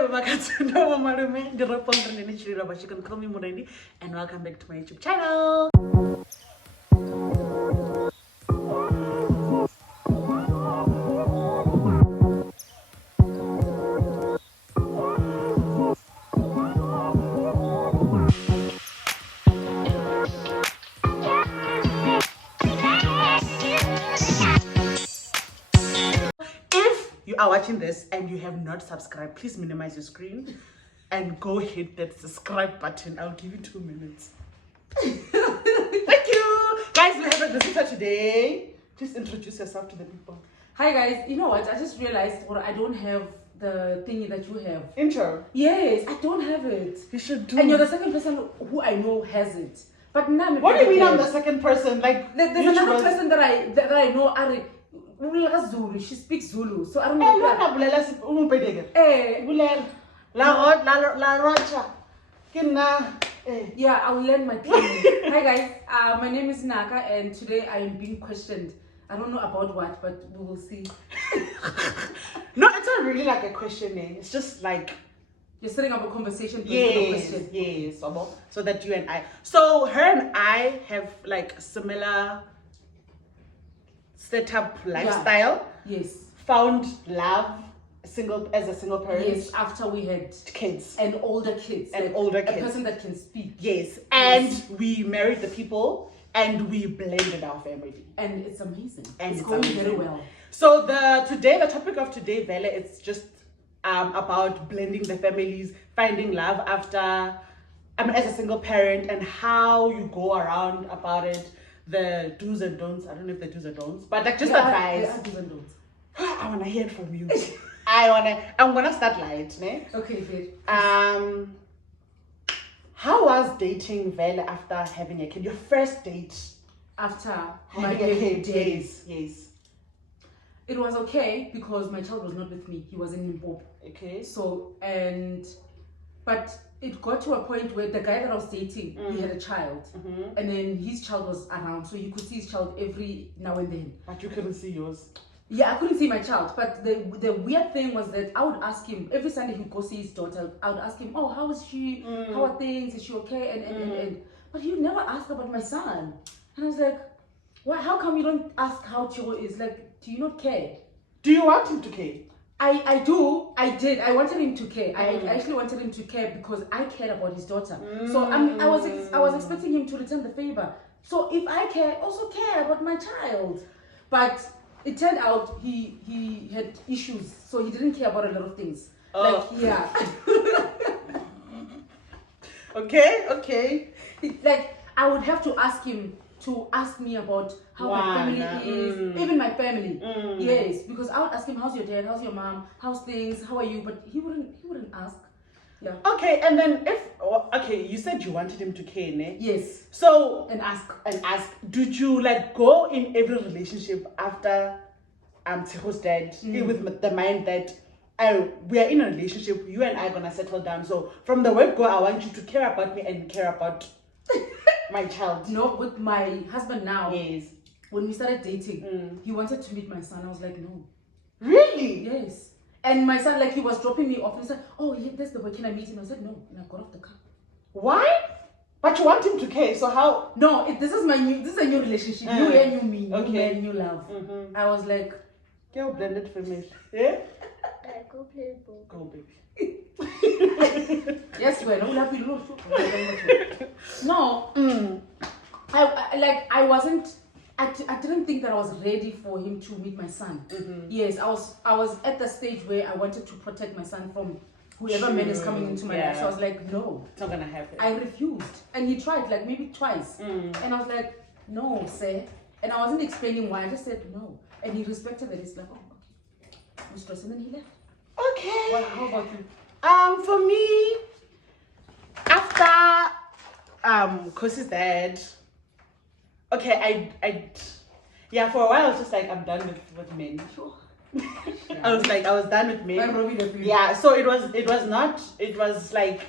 You can call me Murendi, and welcome back to my YouTube channel. If you are watching this and you have not subscribed, please minimize your screen and go hit that subscribe button. I'll give you 2 minutes. Thank you. Guys, we have a visitor today. Just introduce yourself to the people. Hi guys, you know what? I just realized I don't have the thingy that you have. Intro? Yes, I don't have it. You should do. And you're the second person who I know has it. But now what do you mean I'm the second person? Like there's another person that I know, Ari. Zulu. She speaks Zulu, so I don't know. Yeah, I'll learn my thing. Hi guys, my name is Naka, and today I am being questioned. I don't know about what, but we will see. No, it's not really like a questioning. It's just like you're setting up a conversation. Yes. So that you and I. So her and I have like similar setup lifestyle. Yeah. Yes. Found love as a single parent. Yes, after we had kids. And older kids. And older kids. A person that can speak. Yes. And we married the people and we blended our family. And it's amazing. And it's going very well. So the topic of today, Vela, it's just about blending the families, finding love after as a single parent, and how you go around about it. The do's and don'ts. I don't know if the do's and don'ts, but like just advice. There are do's and don'ts. I wanna hear it from you. I'm gonna start light, ne? Okay, good. How was dating Vela after having a kid? Your first date after having a kid? Yes. It was okay because my child was not with me. He was in Limpopo. Okay. So but it got to a point where the guy that I was dating, he had a child, and then his child was around, so you could see his child every now and then. But you couldn't see yours. Yeah, I couldn't see my child. But the weird thing was that I would ask him every Sunday. He'd go see his daughter. I would ask him, "Oh, how is she? How are things? Is she okay?" And but he would never ask about my son. And I was like, "Why? How come you don't ask how Chigo is? Like, do you not care? Do you want him to care?" I do. I did. I wanted him to care. I actually wanted him to care because I cared about his daughter. So I was expecting him to return the favor. So if I care, also care about my child. But it turned out he had issues, so he didn't care about a lot of things. Like Okay. Like I would have to ask him to ask me about how my family is, even my family. Yes, because I would ask him, how's your dad, how's your mom, how's things, how are you? But he wouldn't ask. Yeah. Okay, and then you said you wanted him to care, ne? Yes. So and ask. Did you like go in every relationship after Tseho's dad with the mind that we are in a relationship, you and I are gonna settle down. So from the word go, I want you to care about me and care about my child. No, with my husband now. Yes. When we started dating, he wanted to meet my son. I was like, no. Really? Yes. And my son, like, he was dropping me off. He said, "Oh, yeah, that's the boy. Can I meet him?" I said, "No." And I got off the car. Why? But you want him to care. So how? No, this is a new relationship. New year, new me. New man, new love. I was like, girl, blended family. Yeah. Go play ball. Go, baby. Yes, well, no. I didn't think that I was ready for him to meet my son. Yes, I was at the stage where I wanted to protect my son from whoever man is coming into my life. So I was like, no, it's not gonna happen. I refused, and he tried like maybe twice, and I was like, no, sir. And I wasn't explaining why. I just said no, and he respected that. He's like, oh, okay, no stress, and then he left. Okay. Well, how about you? For me, after Kosi's dad, okay, for a while I was just like, I'm done with men. I was done with men. Yeah, so it was like,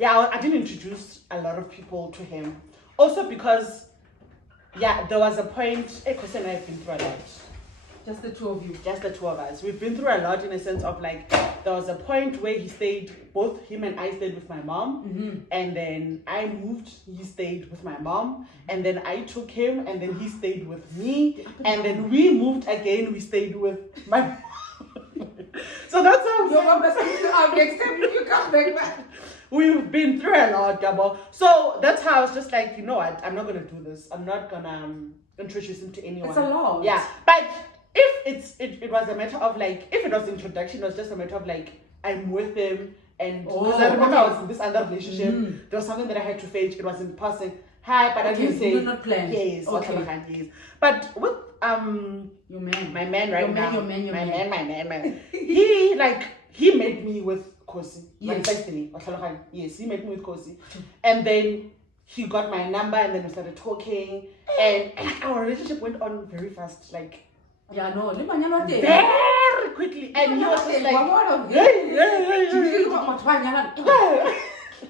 I didn't introduce a lot of people to him. Also because, there was a point, Kosi and I have been through a lot. Just the two of you. Just the two of us. We've been through a lot in a sense of like, there was a point where he stayed, both him and I stayed with my mom, and then I moved, he stayed with my mom, and then I took him, and then he stayed with me, and then we moved again, we stayed with my mom. So that's how your mom must kick you out next time if you come back, man. We've been through a lot, Gabo. So that's how I was just like, you know what, I'm not gonna do this. I'm not gonna introduce him to anyone. It's a lot. Yeah. But if it was a matter of like, if it was introduction, it was just a matter of like, I'm with him, and because I remember I was in this other relationship, there was something that I had to fetch. It was in person. Hi, but I didn't say. You did not plan. Yes. Okay. Yes. But with your man, my man right now, your man. he met me with Kosi. Yes. Yes, he met me with Kosi, and then he got my number, and then we started talking, and our relationship went on very fast, like. Yeah, no, very quickly, and he was just like,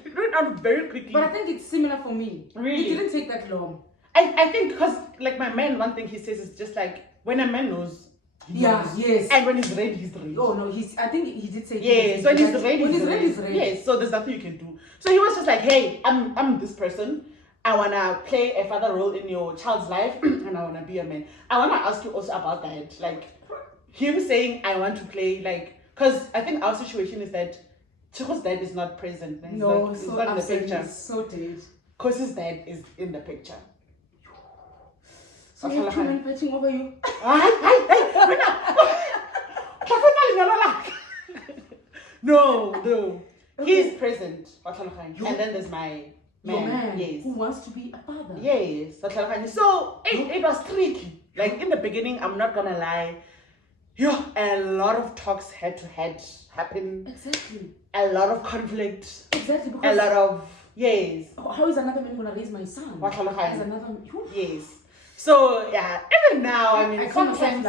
it went on very quickly. But I think it's similar for me. Really? It didn't take that long. I think because like my man, one thing he says is just like, when a man knows, he knows. Yes. And when he's ready, he's ready. Oh no, I think he did say yes. When he's ready, he's ready. Yes. So there's nothing you can do. So he was just like, hey, I'm this person. I wanna play a father role in your child's life, and I wanna be a man. I wanna ask you also about that, like him saying I want to play, like, because I think our situation is that Chico's dad is not present. No, he's so not in the picture. So dead. Because his dad is in the picture. So you have two men fighting over you? No. He's present. And then there's my man. Yes. Who wants to be a father? Yes. So it was tricky. Like in the beginning, I'm not gonna lie. A lot of talks head to head happen. Exactly. A lot of conflict. Exactly. A lot of yes. How is another man gonna raise my son? As another yes. So yeah, even now, I mean, sometimes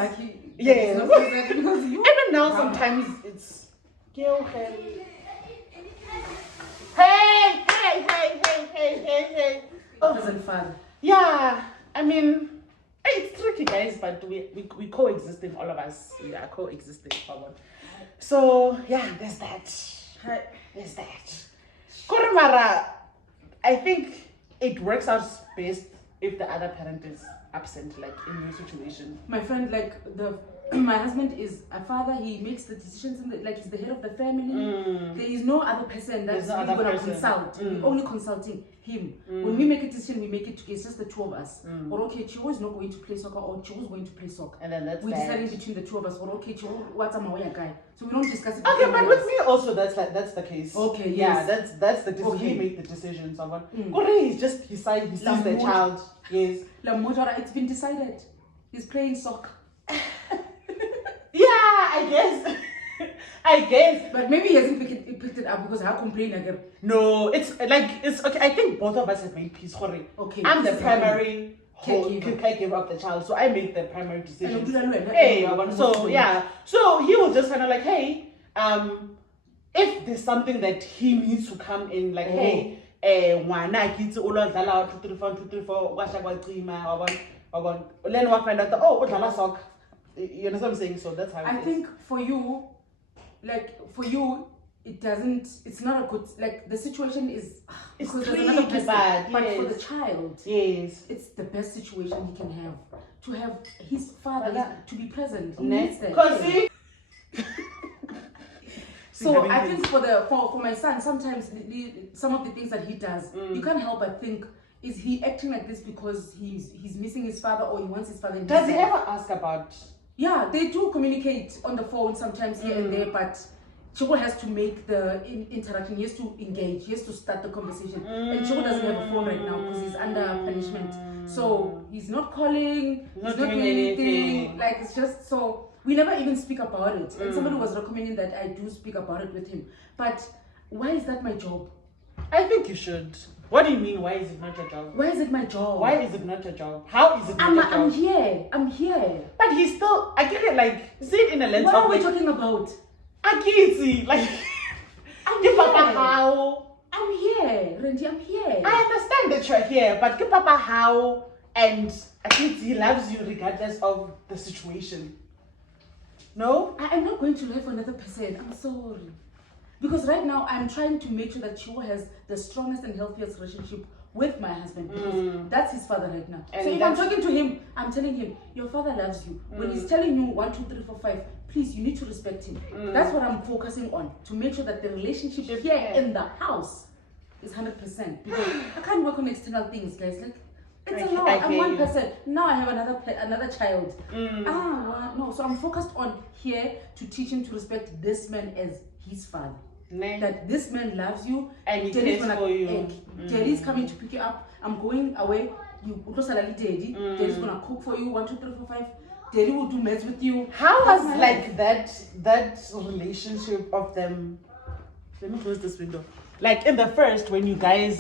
yes. Because even now, sometimes it's hey. Doesn't father. Yeah, I mean, it's tricky, guys, but we coexisting, all of us. We are coexisting. So yeah, there's that. There's that. Koromara, I think it works out best if the other parent is absent, like in your situation. My friend, like my husband is a father. He makes the decisions, he's the head of the family. There is no other person that's really going to consult. We're only consulting him. When we make a decision, we make it together. It's just the two of us. Or okay, Chiwo is not going to play soccer, or Chiwo is going to play soccer. And then we're deciding between the two of us. Or okay, Chiwo, what's a Mawaya guy? So we don't discuss it. Okay, but with me also that's the case. Okay, yes. Yeah, that's the decision. Okay. He made the decisions of what. He's just he sees the child. Yes. It's been decided. He's playing soccer. Yeah, I guess. But maybe he hasn't picked it up because I complain again. No, it's okay. I think both of us have made peace. Okay. I'm the primary caregiver of the child, so I make the primary decisions. Hey, so yeah. So he was just kind of like, hey, if there's something that he needs to come in, like, hey, ngwana kitse o lo dlala 234 wa shaka qima wa then we find out that o dlala soccer. You know what I'm saying? So that's how I think for you, it's not a good, like the situation is it's because really there's another person, bad. but yes. for the child, yes, it's the best situation he can have, to have his father to be present. He needs that. So I think for my son, sometimes some of the things that he does, you can't help but think, is he acting like this because he's missing his father, or he wants his father? Does he ever ask about? Yeah, they do communicate on the phone sometimes here and there, but Chico has to make the interaction. He has to engage. He has to start the conversation. And Chico doesn't have a phone right now because he's under punishment. So he's not calling. He's not doing anything. Like, it's just so we never even speak about it. And somebody was recommending that I do speak about it with him. But why is that my job? I think you should. What do you mean? Why is it not your job? Why is it my job? Why is it not your job? How is it not your job? I'm here. But he's still. I get it. Like, see it in a lens what of. What are we talking about? I can't see. Like, I'm here. Papa, how? I'm here, Randy. I'm here. I understand that you're here, but give Papa how, and I think he loves you regardless of the situation. No? I'm not going to lie for another person. I'm sorry. Because right now, I'm trying to make sure that Chiwo has the strongest and healthiest relationship with my husband. Because that's his father right now. And so if I'm talking to him, I'm telling him, your father loves you. When he's telling you 1, 2, 3, 4, 5, please, you need to respect him. That's what I'm focusing on. To make sure that the relationship here in the house is 100%. Because I can't work on external things, guys. Like, it's a lot. I'm one person. Now I have another child. No. So I'm focused on here to teach him to respect this man as his father. That this man loves you and he cares for you. Daddy's coming to pick you up. I'm going away. You Daddy. Daddy's gonna cook for you. 1, 2, 3, 4, 5. Daddy will do meds with you. How was like that relationship of them? Let me close this window. Like in the first, when you guys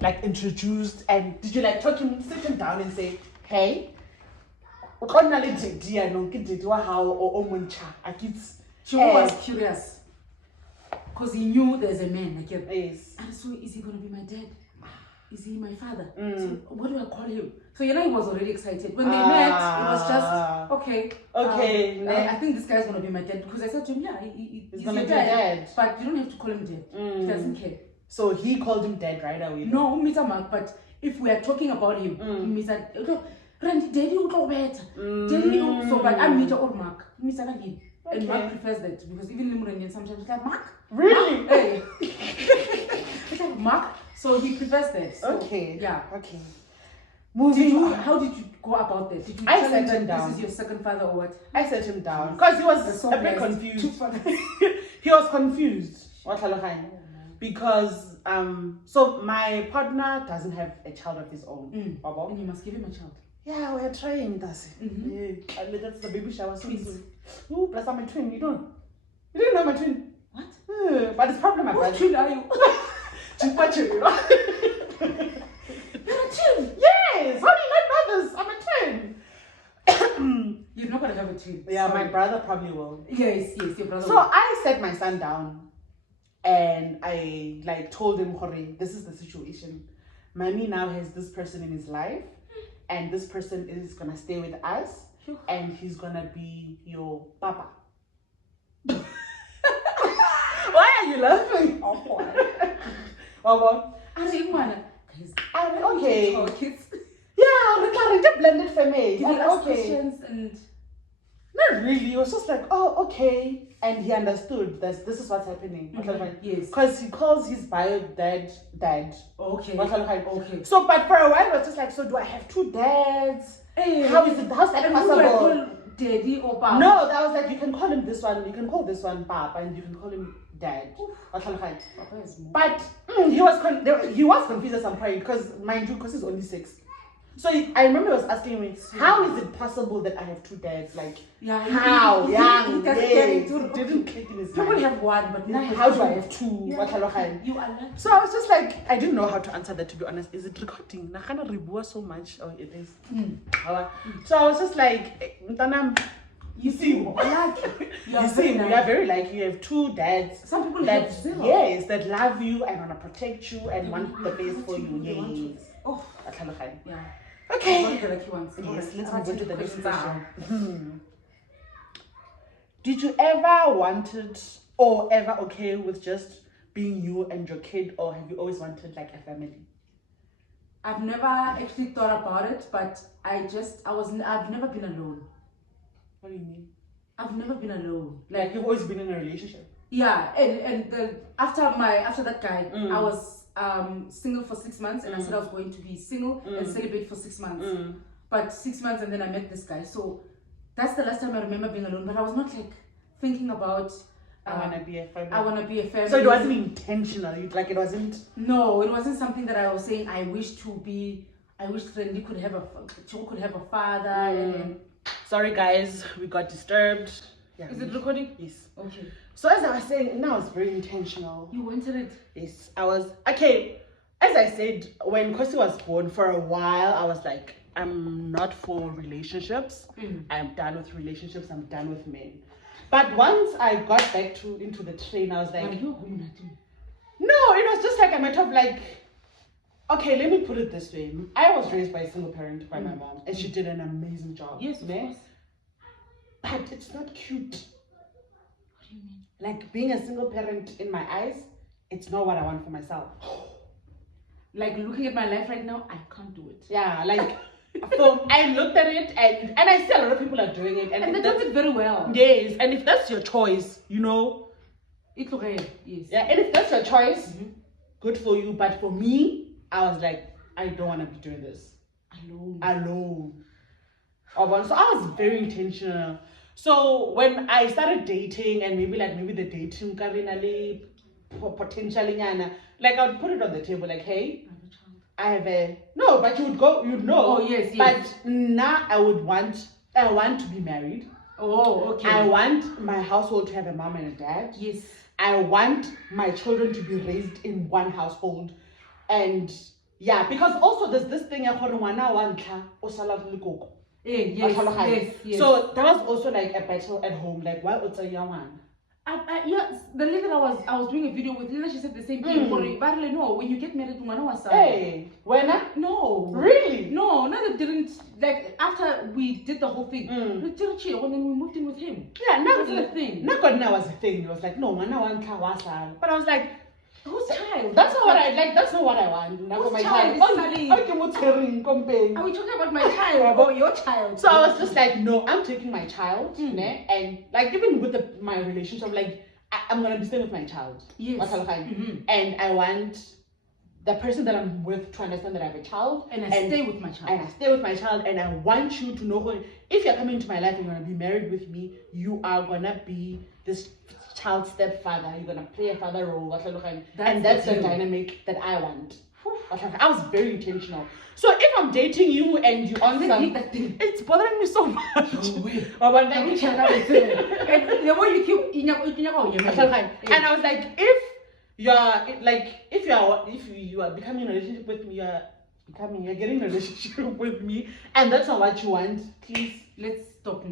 like introduced, and did you like sit him down and say, hey, she was curious because he knew there's a man like yes. And so, is he gonna be my dad? Is he my father? So what do I call him? So he was already excited. When they met, it was just okay. Okay. I think this guy's gonna be my dad because I said to him, yeah, he's gonna your be dad. But you don't have to call him dad. He doesn't care. So he called him dad right away. No, Mr. Mark. But if we are talking about him, Mr. Randy, daddy will go better. Daddy, so but I'm Mr. or Mark. Mr. Randy. Okay. And Mark prefers that because even Limuranian sometimes it's like Mark. Really? Mark? Hey. It's like Mark. So he prefers that. So, okay. Yeah. Okay. How did you go about that? Did you I tell sent him him down. This is your second father or what? I sent him down because he was a bit confused. He was confused. Because so my partner doesn't have a child of his own. And you must give him a child. Yeah, we're trying, does it? Yeah. That's the baby shower soon. Oh, plus I'm a twin. You didn't know I'm a twin. What? But it's probably my brother. Twin are you? You're a twin. Yes. How do you not know this? I'm a twin. You're not gonna have a twin. Yeah, my brother probably will. Yes, your brother. So I set my son down, and I like told him, "Hore, this is the situation. Mommy now has this person in his life, and this person is gonna stay with us, and he's gonna be your papa." Why are you laughing? What? I didn't wanna. Okay. Kids. Yeah, we just blended for me. Did you ask questions and? Not really. It was just like, oh, okay, and he understood that this is what's happening. Yes. Because he calls his bio dad. Okay. Okay. So, but for a while, it was just like, so do I have 2 dads? How's that possible? Daddy or Papa? No, that was like, you can call him this one, you can call this one Papa, and you can call him Dad. But he was confused at some point because, mind you, because he's only 6. So I remember he was asking me, how is it possible that I have 2 dads? Like, how? He didn't click in his mind. People have 1, but now how do I have 2? You are lucky. So I was just like, I didn't know how to answer that, to be honest. Is it recording? So much. Oh, it is. So I was just like, you see, we are very lucky. You have 2 dads. Some people that have 0. Yes, that love you and want to protect you and want the best for you. Yes. Oh, yeah. Okay. Yes, let's move on to the next question. Did you ever wanted or ever okay with just being you and your kid, or have you always wanted like a family? I've never actually thought about it, but I've never been alone. What do you mean? I've never been alone. Like you've always been in a relationship? Yeah, and after that guy, I was single for 6 months, and I said I was going to be single and celibate for 6 months. But 6 months, and then I met this guy. So that's the last time I remember being alone. But I was not like thinking about I want to be a family. I want to be a family. So it wasn't intentional. It wasn't. No, it wasn't something that I was saying. I wish Randy could have a father. And sorry guys, we got disturbed. Yeah, is it recording? Yes. Okay. So as I was saying, now it's very intentional. You wanted it? Yes, I was. Okay, as I said, when Kosi was born, for a while, I was like, I'm not for relationships. I'm done with relationships. I'm done with men. But once I got back into the train, I was like, no, it was just like a matter of like, okay, let me put it this way. I was raised by a single parent by my mom, and she did an amazing job. Yes, of course. But it's not cute like being a single parent in my eyes, it's not what I want for myself. Like looking at my life right now, I can't do it. Yeah, like so I looked at it and I see a lot of people are doing it and they do it very well. Yes, and if that's your choice, you know, it's okay. Yes. Yeah, and if that's your choice, good for you. But for me, I was like, I don't want to be doing this alone. So I was very intentional. So when I started dating and maybe the dating potentially, like I would put it on the table, like, hey, I have a no, but you'd know. Oh yes. But now I want to be married. Oh, okay. I want my household to have a mom and a dad. Yes. I want my children to be raised in one household. And yeah, because also there's this thing yes. So that was also like a battle at home. Like, why was a young one? Yes, the lady that I was doing a video with, Lila, she said the same thing. But no, when you get married, hey, when? No. Really? No, they didn't. Like, after we did the whole thing, we did chill when we moved in with him. Yeah, that was the thing. Not God, now was the thing. It was like, no, but I was like, whose child? That's not what I like. That's not what I want. Whose my child? Are we talking about my child or your child? So I was just like, no, I'm taking my child, and like even with my relationship, like I'm gonna be staying with my child. Yes. And I want the person that I'm with to understand that I have a child, and I stay with my child. And I stay with my child, and I want you to know if you're coming into my life and you're gonna be married with me, you are gonna be this child stepfather. You're gonna play a father role, and that's the dynamic that I want. I was very intentional. So if I'm dating you and you on some, it's bothering me so much. No way. And I was like, if you are becoming in a relationship with me, you're getting in a relationship with me, and that's not what you want, please let's stop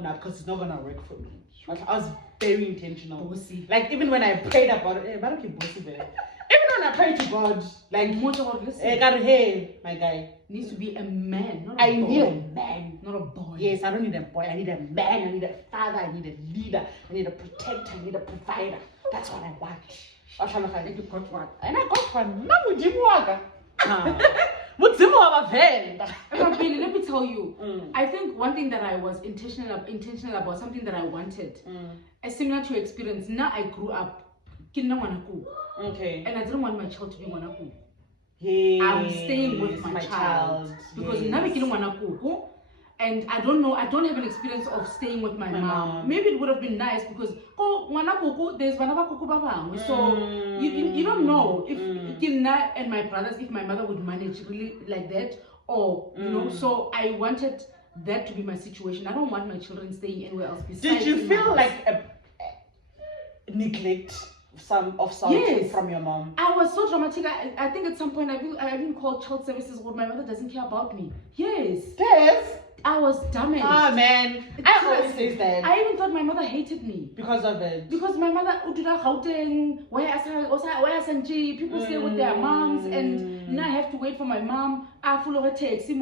now because it's not gonna work for me. I was very intentional. Bossy. Like even when I prayed about it, even when I prayed to God, like hey, my guy needs to be a man, not a boy. I need a man, not a boy. Yes, I don't need a boy. I need a man. I need a father. I need a leader. I need a protector. I need a provider. That's what I want. And you got one. And I got one. Now we let me tell you. I think one thing that I was intentional about, something that I wanted, a similar to your experience. Now I grew up. Okay. And I didn't want my child to be Wanaku. Yes, I'm staying with my child. Because now we can Wanaku. And I don't know, I don't have an experience of staying with my mom. Maybe it would have been nice because there's so you don't know if Kina and my brothers, if my mother would manage really like that, or you know. So I wanted that to be my situation. I don't want my children staying anywhere else besides. Did you feel like a neglect from your mom? I was so dramatic. I think at some point I even called child services when my mother doesn't care about me. Yes. I was damaged. Ah man, I always say that. I even thought my mother hated me because of it. Because my mother people stay with their moms, and now I have to wait for my mom. I follow her taxi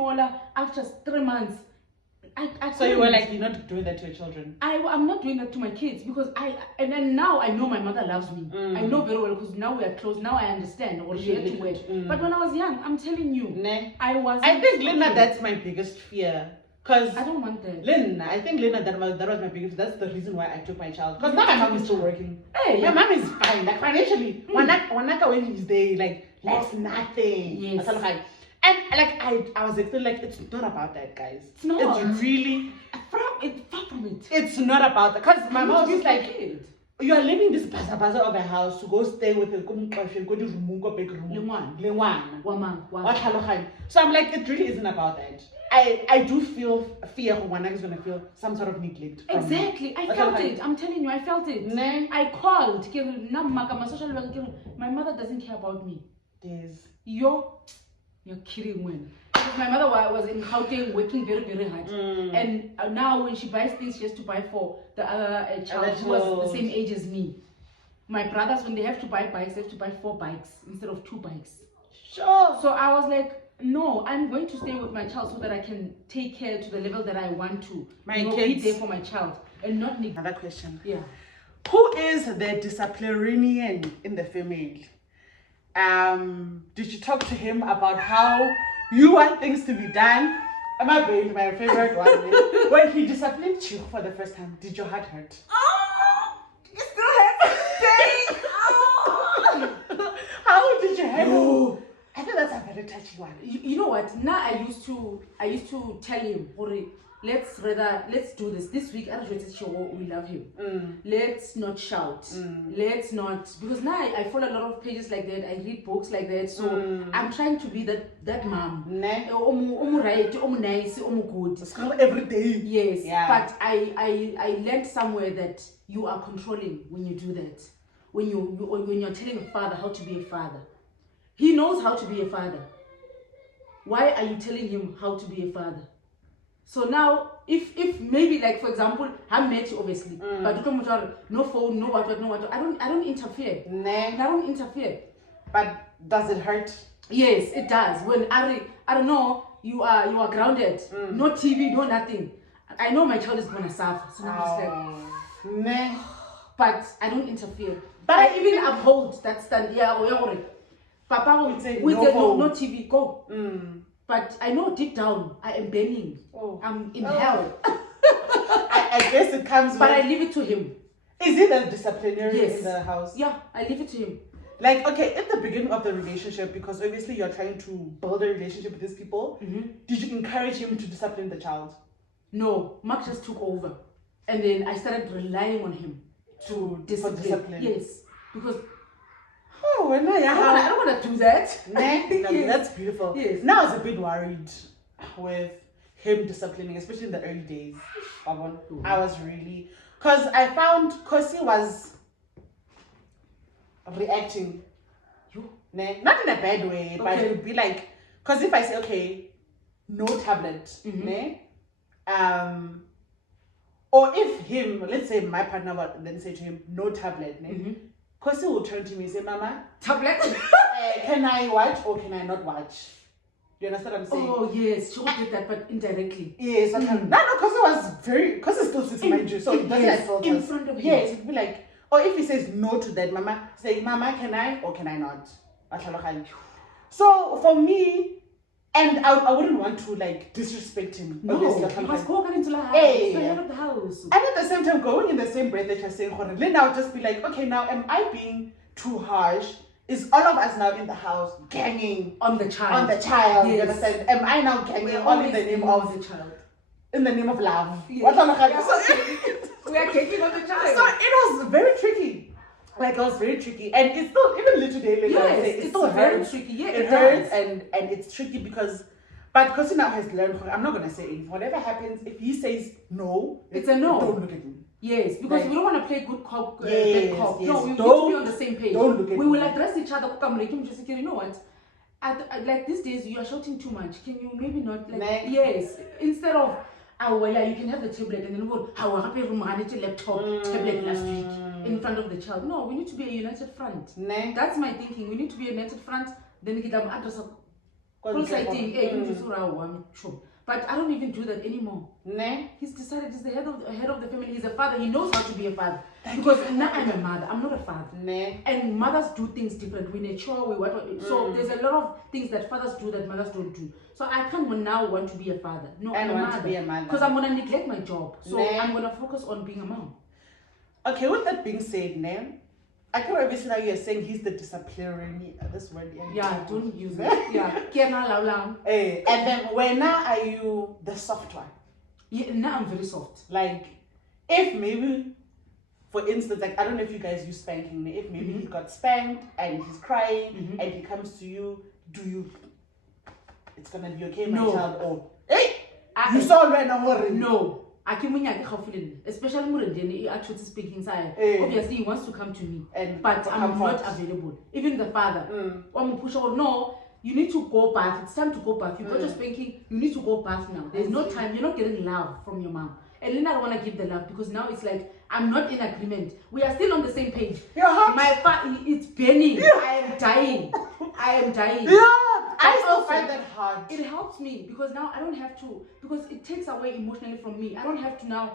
after just 3 months. So you were like, you're not doing that to your children? I'm not doing that to my kids because and then now I know my mother loves me. I know very well because now we are close. Now I understand what she had to wait. But when I was young, I'm telling you, I think Lena, that's my biggest fear. Because I don't want that. Lena, I think Lena, that was my biggest. That's the reason why I took my child. Because now my mom is still working. Hey, my mom is fine, like financially. Wanaka when he's there, like that's nothing. Yes. And like I was explaining, like it's not about that, guys. It's not. It's really it's far from it. It's not about that. Because my mom is like, you are leaving this baza of a house to go stay with a go to So I'm like, it really isn't about that. I do feel fear Juana is gonna feel some sort of neglect. Exactly. I felt it. I'm telling you, I felt it. I called. My mother doesn't care about me. You're kidding when. Because my mother was in Gauteng working very, very hard. And now when she buys things, she has to buy for the other child who was the same age as me. My brothers, when they have to buy bikes, they have to buy 4 bikes instead of 2 bikes. Sure. So I was like, no, I'm going to stay with my child so that I can take care to the level that I want to. Be there for my child and not neglect. Another question. Yeah. who is the disciplinarian in the family? Did you talk to him about how you want things to be done? My favorite one. When he disciplined you for the first time, did your heart hurt? Oh, you still have to stay. Oh. How did you handle? I think that's a very touchy one. You know what? Now I used to tell him, Hori, let's do this week. I we love you. Let's not shout. Let's not, because now I follow a lot of pages like that. I read books like that. So I'm trying to be that mom. Right, nice, good. Every day. Yes. Yeah. But I learned somewhere that you are controlling when you do that. When you're telling a father how to be a father. He knows how to be a father. Why are you telling him how to be a father? So now, if maybe, like, for example, I'm met you obviously, but no phone, no what, I don't interfere. I don't interfere. But does it hurt? Yes, it does. When I don't know, you are grounded. No TV, no nothing. I know my child is gonna suffer. So I'm just like, but I don't interfere. But I even uphold that stand. Yeah, Papa would say no TV, go. But I know deep down I am burning. I'm in hell. I guess it comes. But I leave it to him. Is it a disciplinary in the house? Yeah, I leave it to him. Like, okay, at the beginning of the relationship, because obviously you're trying to build a relationship with these people, did you encourage him to discipline the child? No, Mark just took over. And then I started relying on him to discipline. Yes, because I don't want to do that. That's beautiful. Yes. Now I was a bit worried with him disciplining, especially in the early days. I was really, because I found Kosi was reacting, not in a bad way, but it would be like, because if I say, okay, no tablet, or if him, let's say my partner would then say to him, no tablet, Kosi will turn to me and say, Mama, tablet? Can I watch or can I not watch? Do you understand what I'm saying? Oh, yes. She would do that, but indirectly. Yes. No, Kosi was very, Kosi still sits mind you, so it doesn't have filters. In front of him. Yes, it would be like, or if he says no to that, Mama, say, Mama, can I or can I not? So for me, and I wouldn't want to like disrespect him. No, obviously. you must go into the house. Head of the house. And at the same time, going in the same breath that you're saying, then I'll just be like, okay, now am I being too harsh? Is all of us now in the house ganging on the child? Yes. You understand? Am I now ganging all in the name of the child? In the name of love. Yes. We are ganging on the child. So it was very tricky. Like, it was very tricky, and it's still, even little daily, it's still very tricky. Yeah, it hurts, and it's tricky because, but Kosi now has learned. I'm not gonna say anything. Whatever happens, if he says no, it's a no. Don't look at him. Yes, because we don't want to play good cop, bad cop. Yes. No, we need to be on the same page. Don't look at we will address each other. You know what? Like these days, you are shouting too much. Can you maybe not? Yes, instead of. You can have the tablet and then how happy laptop tablet last week in front of the child. No, we need to be a united front. That's my thinking. We need to be a united front. Then we can address but I don't even do that anymore. He's decided he's the head of the family. He's a father. He knows how to be a father. Because now I'm a mother. I'm not a father. And mothers do things different. We nature, so there's a lot of things that fathers do that mothers don't do. So I can't now want to be a father. No, I'm a mother. Because I'm gonna neglect my job. So I'm gonna focus on being a mom. Okay, with that being said, I can obviously now you're saying he's the disciplinary. This word. Yeah, don't use it. Yeah. And then when now are you the soft one? Yeah, now I'm very soft. Like, if maybe, for instance, like, I don't know if you guys use spanking. If maybe he got spanked and he's crying and he comes to you, do you? It's gonna be okay, my child. Or you saw right now. No. Especially Murendeni, actually speaking side. Obviously, he wants to come to me, but I'm not available. Even the father, no, you need to go bath. It's time to go bath. You got your spanking, you need to go bath now. There's no time. You're not getting love from your mom. And then I don't want to give the love because now it's like I'm not in agreement. We are still on the same page. My it's burning. I am dying. Yeah. I still find that hard. It helps me because now I don't have to, because it takes away emotionally from me. I don't have to now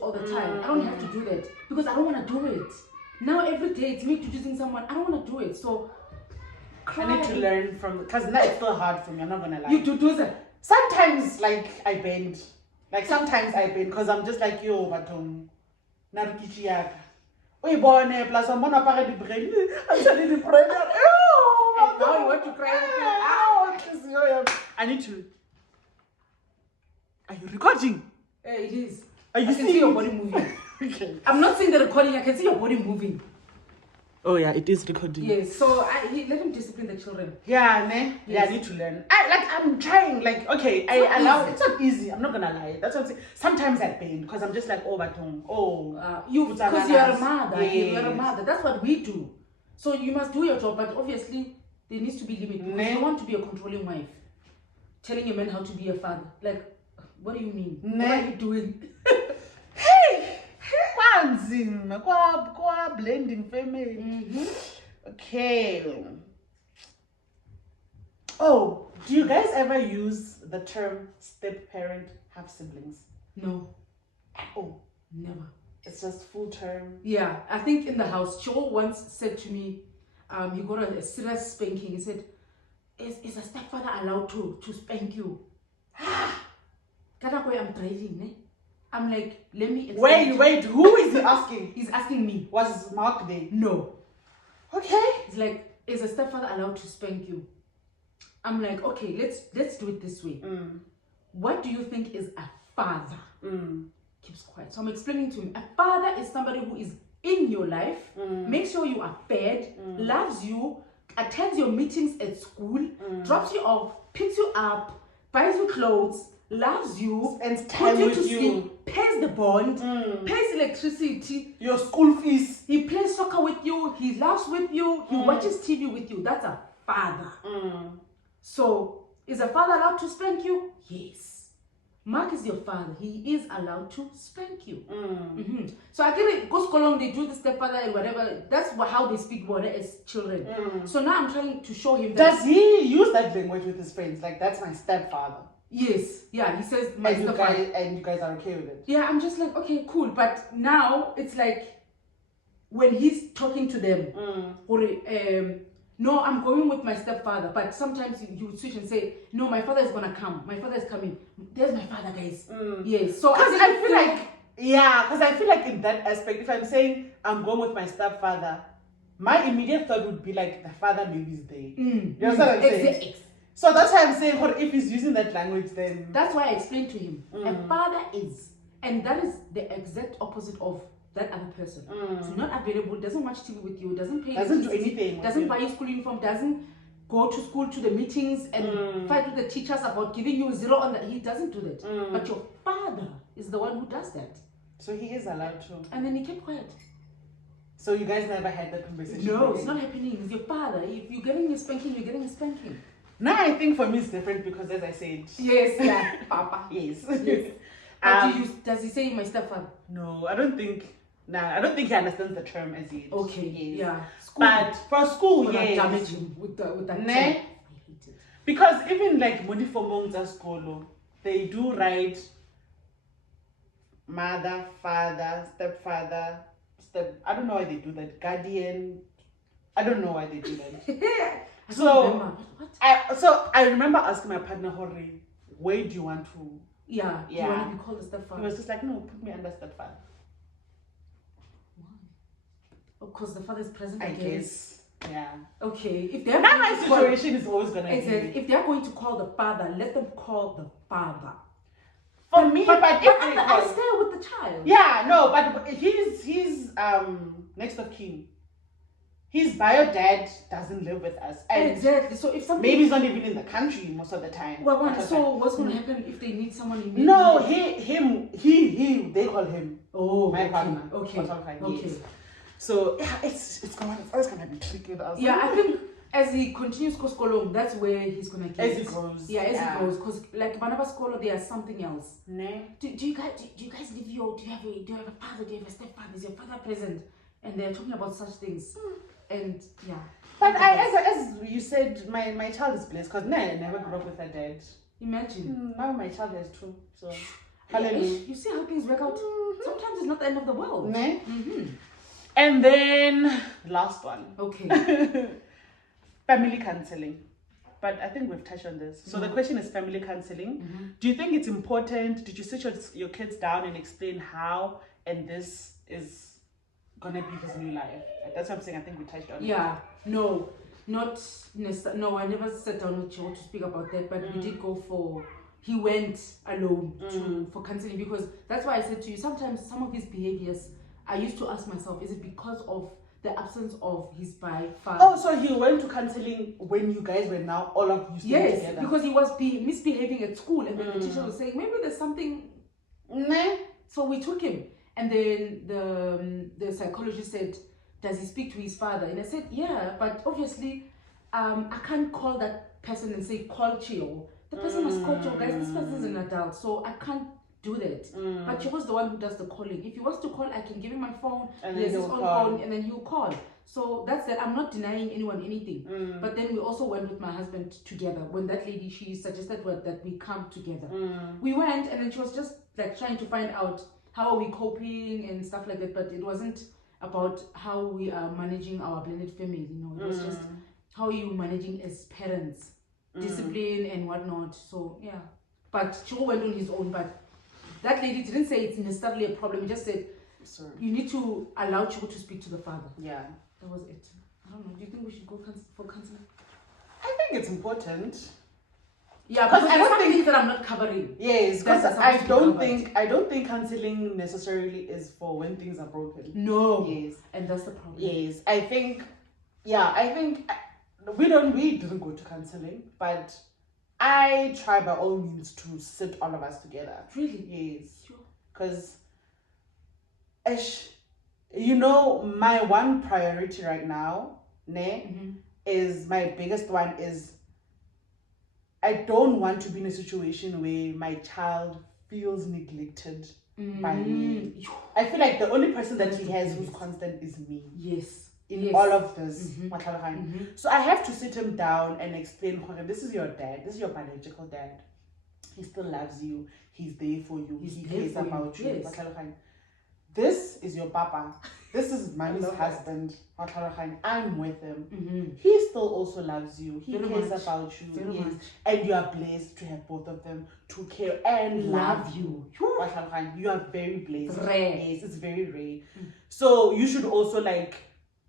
all the time. I don't have to do that because I don't want to do it. Now every day it's me introducing someone. I don't want to do it. So I need to learn from, because now it's still hard for me. I'm not gonna lie. You do that. Sometimes I bend. Like sometimes I bend because I'm just like yo, but narukichi yaka. Oy bone plus I'm gonna pare di bread. I'm telling the bread. And now you want to cry. I need to. Are you recording? It is. Are you I can see your body moving. Okay. I'm not seeing the recording. I can see your body moving. Oh yeah, it is recording. Yes. So let him discipline the children. Yeah, ne? Yes. Yeah, I need to learn. I'm trying. Like, okay, I allow. It's not easy. I'm not gonna lie. That's what I'm saying. Sometimes I bend because I'm just like, oh, but because you're a mother. Yes. You're a mother. That's what we do. So you must do your job, but obviously there needs to be limit because you don't want to be a controlling wife, telling a man how to be a father. Like, what do you mean? What are you doing? Hey, kwa blending family. Okay. Oh, do you guys ever use the term step parent have siblings? No. Oh, Never. it's just full term. Yeah, I think in the house, Joe once said to me, he got a serious spanking. He said, is a stepfather allowed to spank you? I'm driving, ne? I'm like, let me explain. Wait, who is he asking? He's asking me. Was Mark there? No. Okay. It's like, is a stepfather allowed to spank you? I'm like, okay, let's do it this way. What do you think is a father? Keeps quiet. So I'm explaining to him, a father is somebody who is in your life, makes sure you are fed, loves you, attends your meetings at school, drops you off, picks you up, buys you clothes, loves you, and time puts you with to you, sleep, pays the bond, pays electricity, your school fees. he plays soccer with you, he laughs with you, he watches TV with you. That's a father. So, is a father allowed to spank you? Yes. Mark is your father. He is allowed to spank you. So I get it. Go school they do the stepfather and whatever. That's how they speak about it as children. So now I'm trying to show him that. Does he use that language with his friends? Like, that's my stepfather. Yes. Yeah, he says my stepfather. And you guys are okay with it? Yeah, I'm just like, okay, cool. But now it's like when he's talking to them, no, I'm going with my stepfather. But sometimes you would switch and say, no, my father is going to come. My father is coming. There's my father, guys. Yes. So because I feel like in that aspect, if I'm saying I'm going with my stepfather, my immediate thought would be like the father maybe is there. You know what I'm saying? So that's why I'm saying, if he's using that language, then that's why I explained to him. A father is, and that is the exact opposite of that other person. So not available, doesn't watch TV with you, doesn't pay, doesn't do anything, doesn't buy you school uniform, doesn't go to school to the meetings and fight with the teachers about giving you 0 on that. He doesn't do that. But your father is the one who does that. So he is allowed to. And then he kept quiet. So you guys never had that conversation? No, it's not happening. It's your father. If you're getting a spanking, you're getting a spanking. Now I think for me it's different because, as I said, yes, yeah, Papa, yes. Does he say my stepfather? No, I don't think. Nah, I don't think he understands the term as yet. Okay, yes. yeah. School, but for school, yes. Damage him with that term. I hate it. Because even like Monifomonga school, they do write mother, father, stepfather, I don't know why they do that. Guardian. I don't know why they do that. So I remember asking my partner, Hori, where do you want to? Yeah. Do you want to be called a stepfather? He was just like, no, put me under stepfather. Why? Because the father is present. I guess. Yeah. Okay. If they're now my situation is always gonna be. If they're going to call the father, let them call the father. For me, but I stay with the child. Yeah, no, but he's next of kin. His bio dad doesn't live with us. And exactly. So if something maybe he's not even in the country most of the time. Well, so what's going to happen if they need someone in? No, he. They call him. Oh, my partner. Okay. Yes. So yeah, it's always gonna be tricky with us. Yeah, I think as he continues Koskolong, that's where he's gonna get. As he grows. Yeah, as he grows, because like Banaba Skolo, there's something else. No. Do you guys live your? Do you have a father? Do you have a stepfather? Is your father present? And they're talking about such things. And yeah. But as you said, my child is blessed because I never grew up with a dad. Imagine. Now my child has 2. So Hallelujah. You see how things work out? Sometimes it's not the end of the world. Ne? And then last one. Okay. Family counseling. But I think we've touched on this. So the question is family counseling. Do you think it's important? Did you sit your kids down and explain how and this is gonna be his new life? That's what I'm saying. I think we touched on it. Yeah. No. Not necessarily. No, I never sat down with Joe to speak about that. But we did go for. He went alone for counseling, because that's why I said to you, sometimes some of his behaviors, I used to ask myself, is it because of the absence of his father? Oh, so he went to counseling when you guys were now all of you staying together? Yes, because he was misbehaving at school, and then the teacher was saying, maybe there's something. So we took him, and then the psychologist said, does he speak to his father? And I said, yeah, but obviously I can't call that person and say, call Chio. The person must call Chio, guys. This person is an adult, so I can't do that. But Chio's the one who does the calling. If he wants to call, I can give him my phone, he has his own phone, and then he'll call. So that's that. I'm not denying anyone anything. But then we also went with my husband together. When that lady, she suggested that we come together. We went, and then she was just like trying to find out how are we coping and stuff like that. But it wasn't about how we are managing our blended family. It was just how are you managing as parents, discipline and whatnot. So yeah. But Chico went on his own. But that lady didn't say it's necessarily a problem. He just said you need to allow Chico to speak to the father. Yeah. That was it. I don't know. Do you think we should go for counseling? I think it's important. Yeah, because I don't think that I'm not covering. Yes, because I don't think counseling necessarily is for when things are broken. No. Yes. And that's the problem. Yes. I think we didn't go to counseling, but I try by all means to sit all of us together. Really? Yes. Sure. Because my one priority right now, is my biggest one is I don't want to be in a situation where my child feels neglected by me. I feel like the only person that he has who's constant is me. Yes. In all of this. So I have to sit him down and explain, this is your dad, this is your biological dad. He still loves you, he's there for you, he cares about you. Yes. This is your papa. This is mommy's husband. I'm with him. He still also loves you. He cares about you. Very much. And you are blessed to have both of them to care and love you. You are very blessed. Rare. Yes, it's very rare. So you should also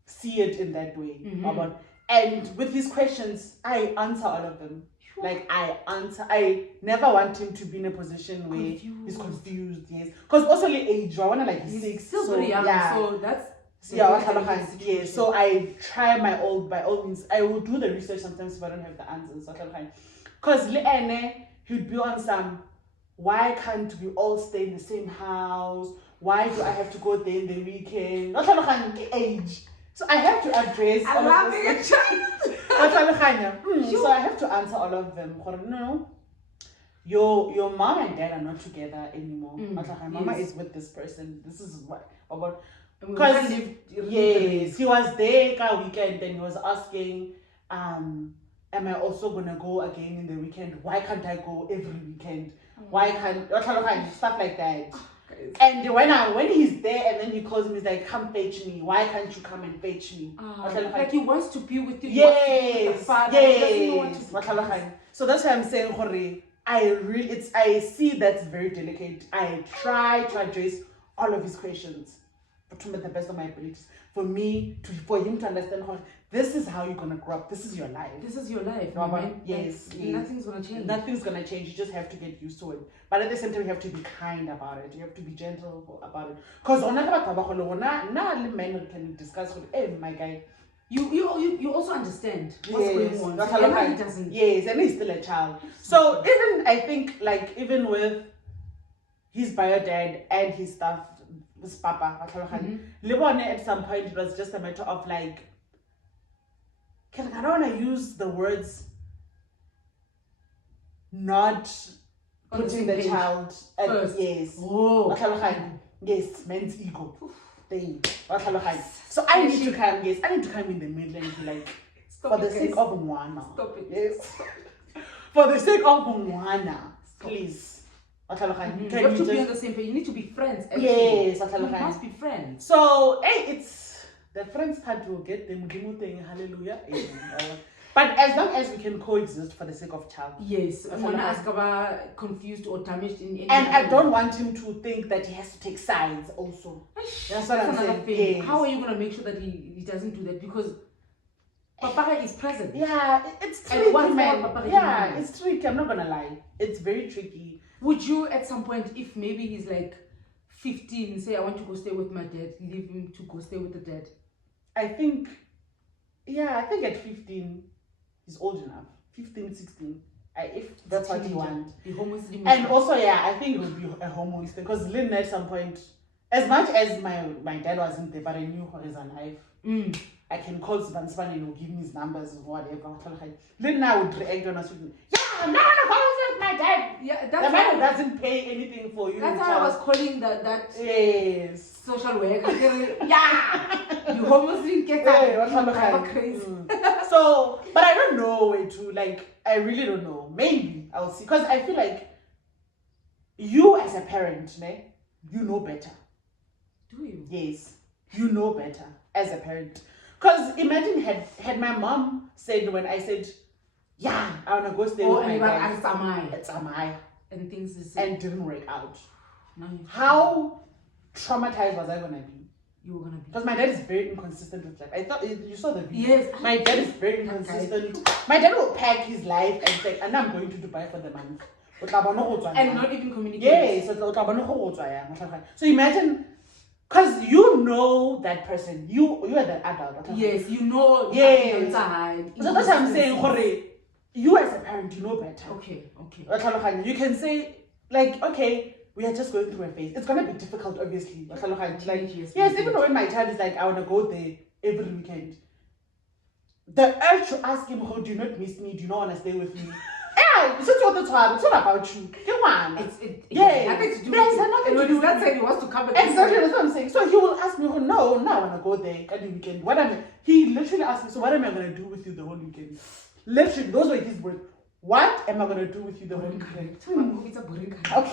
see it in that way. And with his questions, I answer all of them. I never want him to be in a position where he's confused. Yes, because also age, I wanna he's 6, still so very young, yeah. so that's Yeah, so I try by all means. I will do the research sometimes if I don't have the answers. Because he'd be on some, why can't we all stay in the same house? Why do I have to go there in the weekend? Age. So I have to address all of this. So I have to answer all of them. No, your mom and dad are not together anymore. Mama is with this person. This is what about. Because yes, he was there that weekend and he was asking, am I also gonna go again in the weekend? Why can't I go every weekend? Why can't stuff like that? And when he's there and then he calls me, he's like, come fetch me. Why can't you come and fetch me? Like he wants to be with you. Yes. Yes. So that's why I'm saying, I see that's very delicate. I try to address all of his questions to the best of my abilities. For him to understand this is how you're gonna grow up. This is your life. This is your life. Yes. Nothing's gonna change. Nothing's gonna change. You just have to get used to it. But at the same time, you have to be kind about it. You have to be gentle about it. Because men can discuss with, hey, my guy. You also understand what's going on. And he doesn't. Yes, and he's still a child. So even I think even with his bio dad and his stuff, his papa, at some point it was just a matter of I don't want to use the words not putting the child at yes. Yes, men's ego thing. So I need to come in the middle and be like, for the sake of Mwana. Stop it. Yes. For the sake of Mwana, please. You have to be on the same page. You need to be friends. Actually. Yes, you must be friends. So, hey, it's the friends part will get them thing. Hallelujah. But as long as we can coexist for the sake of child. Yes, I'm gonna ask about confused or damaged in any. And I don't want him to think that he has to take sides also. That's what I'm saying. Yes. How are you gonna make sure that he doesn't do that? Because Papa is present. Yeah, it's tricky, man. Yeah, it's tricky. I'm not gonna lie. It's very tricky. Would you, at some point, if maybe he's like 15, say I want to go stay with my dad, leave him to go stay with the dad? I think at 15 he's old enough. 15, 16. If that's what you want. And also, I think it would be a homo because Lynn at some point, as much as my dad wasn't there, but I knew her as alive. I can call Span and give me his numbers or whatever. Lynn now would react on us. Yeah, no, my dad. Yeah, that's the man who doesn't pay anything for you. That's how I was calling that yes. social worker. Yeah, you almost didn't get that. Crazy. So, but I don't know where to. Like, I really don't know. Maybe I'll see because I feel like you as a parent, you know better. Do you? Yes, you know better as a parent. Because imagine had my mom said when I said, yeah, I want to go stay with my dad. It's Amai. And things and didn't work out. How traumatized was I going to be? You were going to be. Because my dad is very inconsistent with life. I thought you saw the video. Yes. My dad is very inconsistent. My dad will pack his life and say, and I'm going to Dubai for the month. And not even communicate. Yes. So imagine. Because you know that person. You are the adult. Yes, you know. Yes. So that's what I'm saying. You as a parent, you know better. Okay. You can say, like, okay, we are just going through a phase. It's going to be difficult, obviously. Like, yes, even when my child is like, I want to go there every weekend. The urge to ask him, oh, do you not miss me? Do you not want to stay with me? It's not about you. Yes, nothing to do with it. And when that said he wants to come back. Exactly, that's what I'm saying. So he will ask me, oh, no, I want to go there every weekend. He literally asked me, so what am I going to do with you the whole weekend? Literally, those were his words. What am I going to do with you the whole weekend? It's a boring because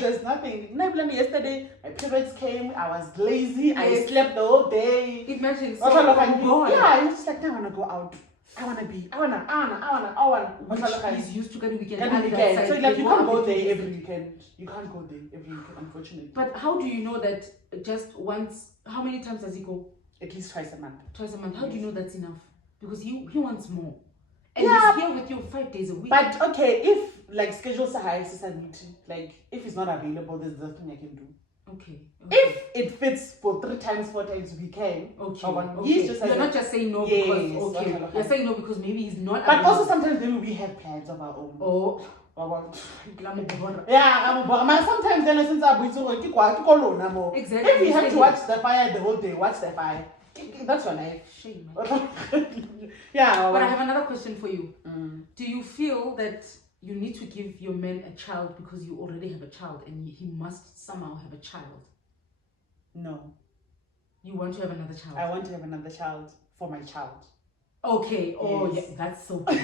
there's nothing. Yesterday, my parents came, I was lazy, I slept the whole day. Imagine, I'm just like, I want to go out. I want. He's used to getting weekend. So like, you can't go there every weekend. Unfortunately. But how do you know that just once? How many times does he go? At least twice a month. How do you know that's enough? Because he wants more. And he's here with you 5 days a week. But okay, if like schedules are high, like if he's not available, there's nothing I can do. Okay. If it fits for 3 times, 4 times, we can. Okay. He's just You're not just saying no because you're saying no because maybe he's not. But also sometimes maybe we have plans of our own. Oh. Yeah, sometimes then since exactly. If you have to watch the fire the whole day, watch the fire. That's your life. Shame. Yeah. But I have another question for you. Do you feel that you need to give your man a child because you already have a child and he must somehow have a child? No. You want to have another child? I want to have another child for my child. Okay. Oh, yes. Yeah, that's so big.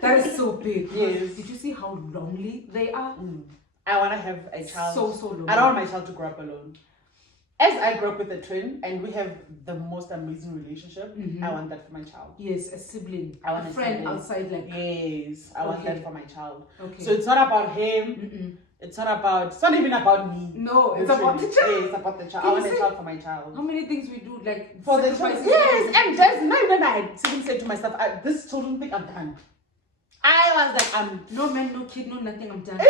That is so big. Yes. Did you see how lonely they are? I want to have a child. So lonely. I don't want my child to grow up alone. As I grew up with a twin and we have the most amazing relationship, I want that for my child. Yes, a sibling. I want a friend outside, like. Yes, I want that for my child. Okay. So it's not about him. It's not even about me. No, it's about the child. Yeah, it's about the child. I want a child for my child. How many things we do, like for the child? Yes, and there's not even I had even said to myself, this children thing I'm done. I was like, no man, no kid, no nothing, I'm done.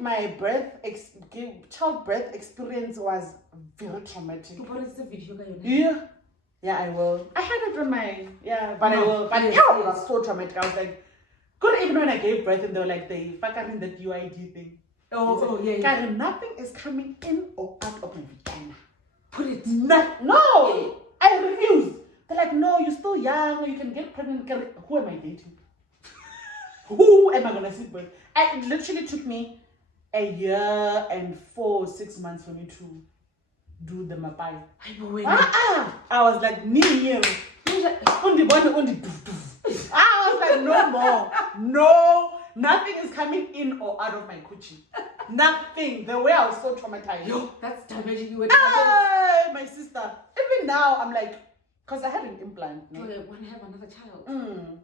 My childbirth experience was very traumatic. Yeah, I will. I had it on my but I will. But it was so traumatic. I was like, good, even when I gave birth and they were like, they fucking that UID thing. Yeah. Nothing is coming in or out of my vagina. Put it. No, I refuse. They're like, no, you're still young. You can get pregnant. Who am I dating? Who am I gonna sleep with? It literally took me a year and 6 months for me to do the mapai. I was like, I was like, no more. No, nothing is coming in or out of my coochie. Nothing. The way I was so traumatized. Yo, that's damaging you. My sister. Even now, I'm like, because I had an implant. So they want to have another child.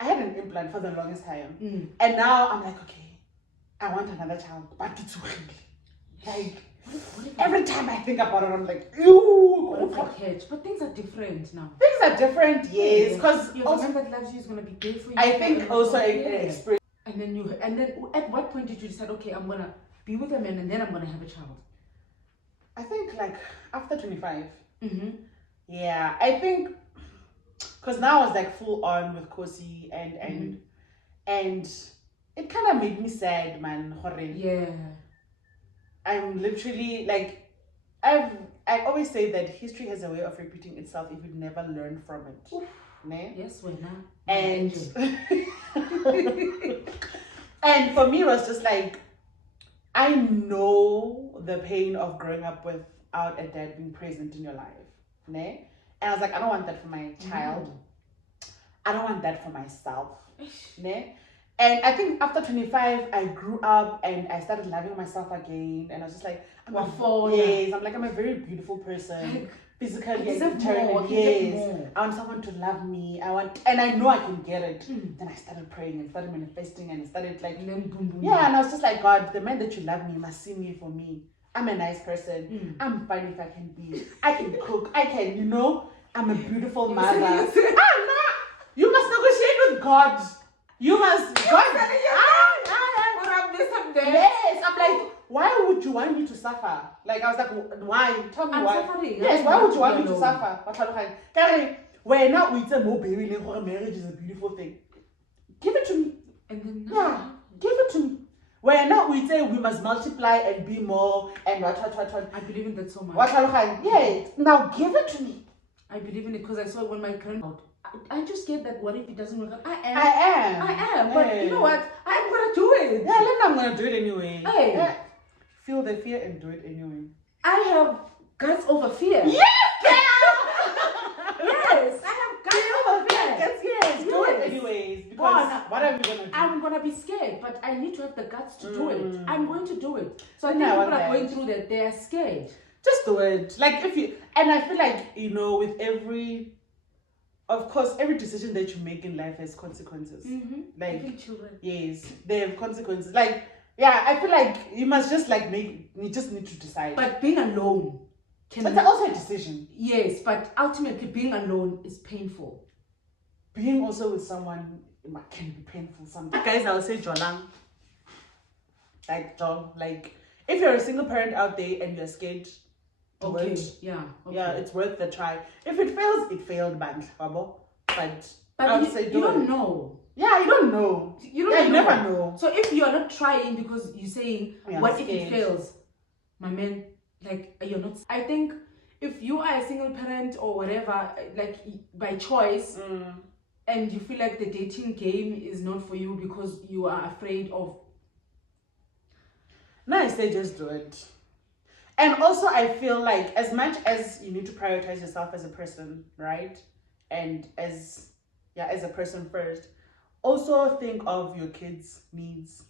I had an implant for the longest time. And now I'm like, okay, I want another child. But it's really like, every time I think about it, I'm like, ew. But things are different now. Things are different, yes. Because your friend that loves you is going to be there for you. I think also an experience. And then at what point did you decide, okay, I'm going to be with a man and then I'm going to have a child? I think like after 25. Yeah, I think because now I was like full on with Kosi and it kind of made me sad, man. Yeah. I'm literally like I always say that history has a way of repeating itself if you never learn from it. Ne? Yes, we're now. And and for me it was just like I know the pain of growing up without a dad being present in your life. Ne? And I was like, I don't want that for my child. I don't want that for myself. Ne? And I think after 25, I grew up and I started loving myself again. And I was just like, I'm a very beautiful person. Physically, internally, yes. I want someone to love me. And I know I can get it. Then I started praying and started manifesting and started like, and I was just like, God, the man that you love me, you must see me for me. I'm a nice person. I'm fine if I can be. I can cook. I can, I'm a beautiful mother. You must negotiate with God. You must. God. Yes. I'm like, why would you want me to suffer? Like, I was like, why? Tell me why. Suffering. Yes, why would you want me to suffer? We're not with a baby. Marriage is a beautiful thing. Give it to me. And then give it to me. We're not we say we must multiply and be more and what. I believe in that so much. Yeah, now give it to me. I believe in it because I saw it when my grandma. I just get that. What if it doesn't work out? I am. But you know what? I'm gonna do it. Yeah, I'm gonna do it anyway. Hey. Yeah. Feel the fear and do it anyway. I have guts over fear. Yes, yes, I have guts over fear. Yes, do it anyways. Because what are we gonna do? I'm gonna be scared, but I need to have the guts to do it. I'm going to do it. So I think people are going through that. They are scared. Just do it. Like and I feel like with every. Of course, every decision that you make in life has consequences. Like children. Yes, they have consequences. Like, yeah, I feel like you must just you just need to decide. But being alone It's also a decision. Yes, but ultimately being alone is painful. Being also with someone can be painful sometimes. Guys, I would say Jolang. Like if you're a single parent out there and you're scared. Okay. Yeah, it's worth the try. If it fails, it failed, man. But I would say you don't know. Yeah, you don't know. You never know. So if you're not trying because you're saying, what if it fails? My man, like, you're not. I think if you are a single parent or whatever, like, by choice, and you feel like the dating game is not for you because you are afraid of. No, I say just do it. And also, I feel like as much as you need to prioritize yourself as a person, right? And as a person first, also think of your kids' needs.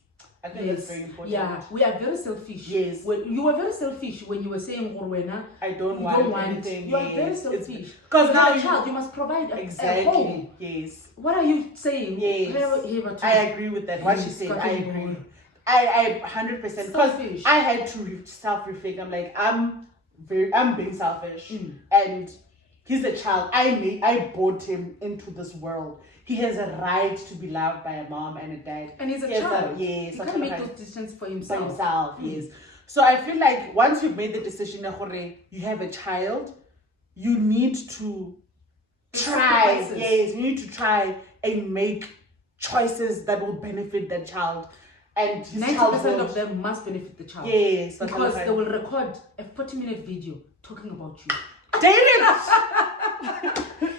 I think that's very important. Yeah, we are very selfish. Yes. You were very selfish when you were saying, I don't want anything. You are very selfish. Because now you're a child, you must provide exactly. a home. Yes. What are you saying? Yes. I agree with that. What she said, I agree. I 100% because I had to self-reflect. I'm like, I'm being selfish, and he's a child. I brought him into this world. He has a right to be loved by a mom and a dad. And he's a child. Yes, he can make those decisions for himself. Yes. So I feel like once you've made the decision, you have a child, you need to try. Yes, you need to try and make choices that will benefit the child. And 90% of them must benefit the child. Yes. Because they will record a 40-minute video talking about you. David!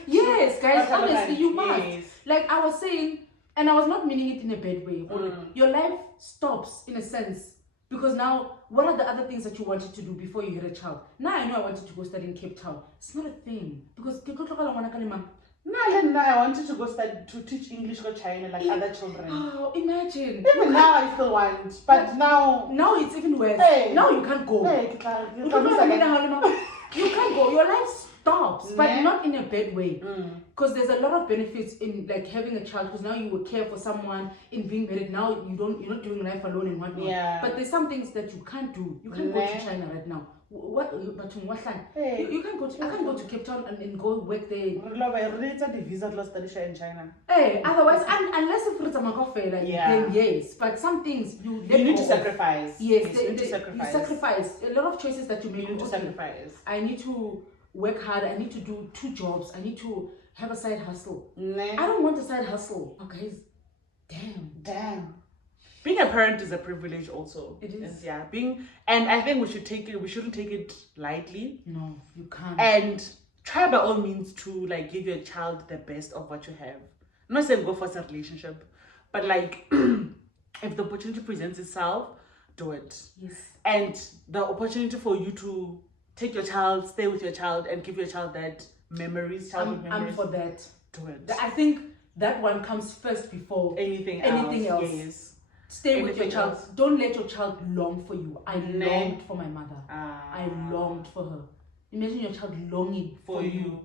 Yes, guys, honestly, you must. Yes. Like I was saying, and I was not meaning it in a bad way. Your life stops in a sense. Because now, what are the other things that you wanted to do before you had a child? Now I know I wanted to go study in Cape Town. It's not a thing. Because No, I wanted to go start to teach English to China like other children. Oh, imagine. Even now I still want, but now it's even worse. Hey. Now you can't go. Hey, You can't go. Your life stops, but not in a bad way. Because there's a lot of benefits in like having a child. Because now you will care for someone. In being married, now you're not doing life alone and whatnot. Yeah. But there's some things that you can't do. You can't go to China right now. Hey. You can't go to. I can't go to Cape Town and go work there. The visa in China. Hey, otherwise, unless if it's a makofela, then yes. But some things you need to sacrifice. Yes, you need to sacrifice. You sacrifice a lot of choices that you make. You need to sacrifice. I need to work hard. I need to do 2 jobs. I need to have a side hustle. I don't want a side hustle. Okay, damn. Being a parent is a privilege also. It is. Yeah. And I think we shouldn't take it lightly. No, you can't. And try by all means to like give your child the best of what you have. I'm not saying go for a relationship, but like if the opportunity presents itself, do it. Yes. And the opportunity for you to take your child, stay with your child, and give your child that childhood memories. I'm for that. Do it. I think that one comes first before anything else. Yes. Stay with your child. Don't let your child long for you. I longed for my mother. I longed for her. Imagine your child longing for you.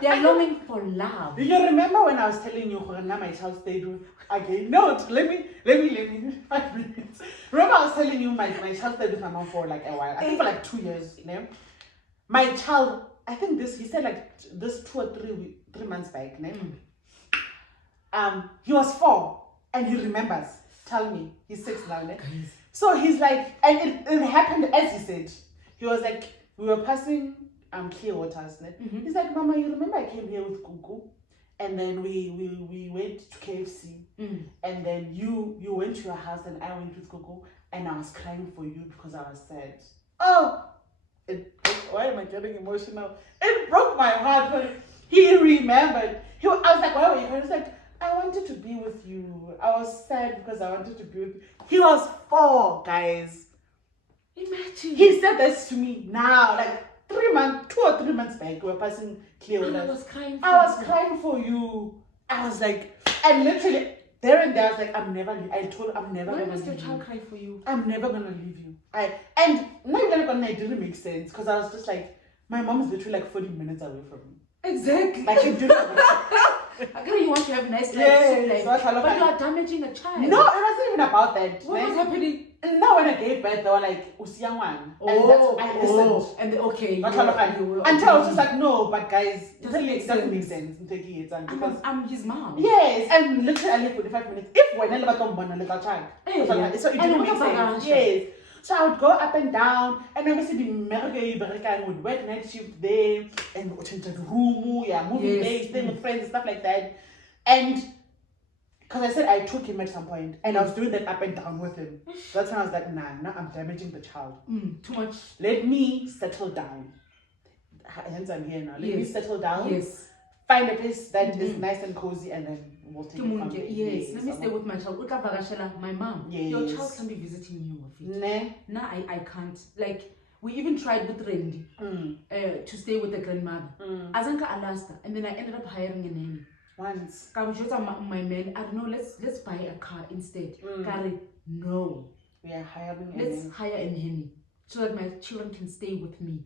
They are longing for love. Do you remember when I was telling you now my child stayed with again? No, let me 5 minutes. Remember I was telling you my child stayed with my mom for like a while. I think for like 2 years, you know. My child, I think he said like this 2 or 3 months back, you know? He was 4 and he remembers. Tell me, he's 6 now, ne? So he's like, and it happened as he said. He was like, we were passing clear waters. He's like, Mama, you remember I came here with Gogo, and then we went to KFC, and then you went to your house and I went with Gogo, and I was crying for you because I was sad. Oh, why am I getting emotional? It broke my heart. But he remembered. I was like, why were you crying? He was like, I wanted to be with you. I was sad because I wanted to be with you. He was 4, guys. Imagine. He said this to me now, like 2 or 3 months back. We were passing clear with us. I was crying for you. I was like, and literally there and there I was like, I'm never gonna leave you. Why must your child cry for you? I'm never gonna leave you. And not even gonna, it didn't make sense because I was just like, my mom is literally like 40 minutes away from me. Exactly. Like it didn't you want to have nice life, yes, but you are damaging a child. No, it wasn't even about that. What was happening? No, when I gave birth, they were like, Usiangwan. And that's I listened. And okay. Until I was just like, no, but guys, it doesn't make sense. Because I'm his mom. Yes, and literally I live 45 minutes. If when I never come on a little child. So it didn't make sense. Yes. So I would go up and down, and obviously the American would work night shift there, and change the room, movie days, staying with friends and stuff like that. And because I said I took him at some point, and I was doing that up and down with him. That's when I was like, nah, I'm damaging the child. Too much. Let me settle down. Hence I'm here now. Let me settle down. Yes. Find a place that is nice and cozy, and then we'll take it from there. Yes, let me stay with my child. My mom. Yes. Your child can be visiting you. Nah, I can't. Like, we even tried with Randy to stay with the grandmother. Azanka Alasta, and then I ended up hiring a nanny. Once. My man, I don't know, let's buy a car instead. Kari, no. We are hiring Let's hire a nanny so that my children can stay with me.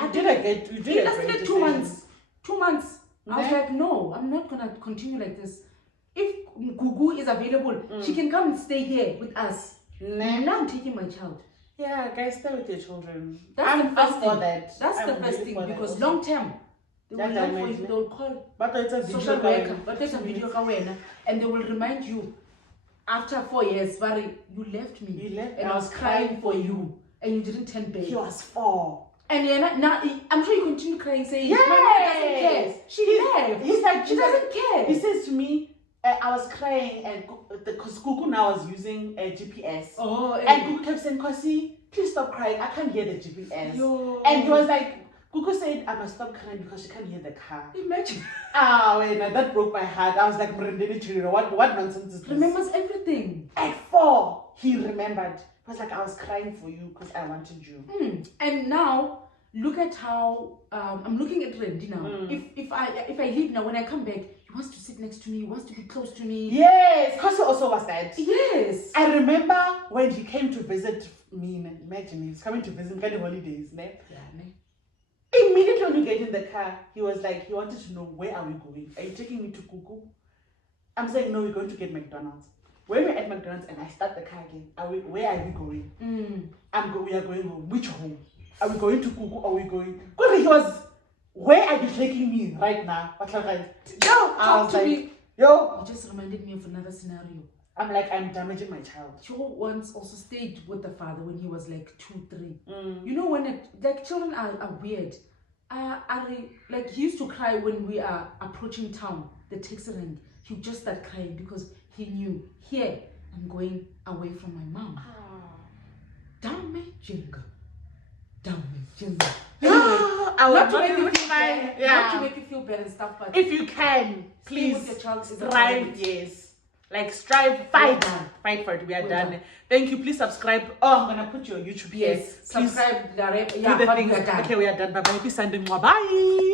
It lasted 2 months. 2 months. I was like, no, I'm not gonna continue like this. If Gugu is available, she can come and stay here with us. Now I'm taking my child. Yeah, guys, stay with your children. That's the first thing. That's the first thing because long term, they will look for you. They will call but it's a social worker, but there's a video and they will remind you after 4 years, Barry, you left me. You left, and I was crying for you, and you didn't turn back. He was 4. And now, I'm sure you continue crying, saying, my mom doesn't care. She left. He's like, she doesn't care. He says to me, I was crying, and because Gogo now was using a GPS. And Gogo kept saying, Kosi, please stop crying. I can't hear the GPS. And he was like, Gogo said, I must stop crying because she can't hear the car. Imagine. That broke my heart. I was like, what nonsense is this? Remembers everything. At 4, he remembered. He was like, I was crying for you because I wanted you. And now, look at how I'm looking at Randy now. If I leave now, when I come back, he wants to sit next to me, he wants to be close to me. Yes, because he also was that. Yes. I remember when he came to visit me. Imagine, he was coming to visit me on the holidays. Ne? Yeah, ne? Immediately when we get in the car, he was like, he wanted to know, where are we going? Are you taking me to Gogo? I'm saying, no, we're going to get McDonald's. When we're at McDonald's and I start the car again, where are we going? We are going home. Which home? Are we going to Gogo? Are we going? Because he was, where are you taking me right now? I was like, yo. You just reminded me of another scenario. I'm like, I'm damaging my child. Joe once also stayed with the father when he was like 2, 3. You know, when like children are weird. Like he used to cry when we are approaching town, the taxi rank. He would just start crying because he knew, here I'm going away from my mom. Down my jingle. Not to make you feel bad, not to make you feel bad and stuff, but if you can, please with your child, strive. Yes, like strive, fight for it. We are done. Thank you. Please subscribe. Oh, I'm gonna put your YouTube here. Yes, subscribe. Do the things. Okay, we are done. Bye bye. Happy Sunday. Bye.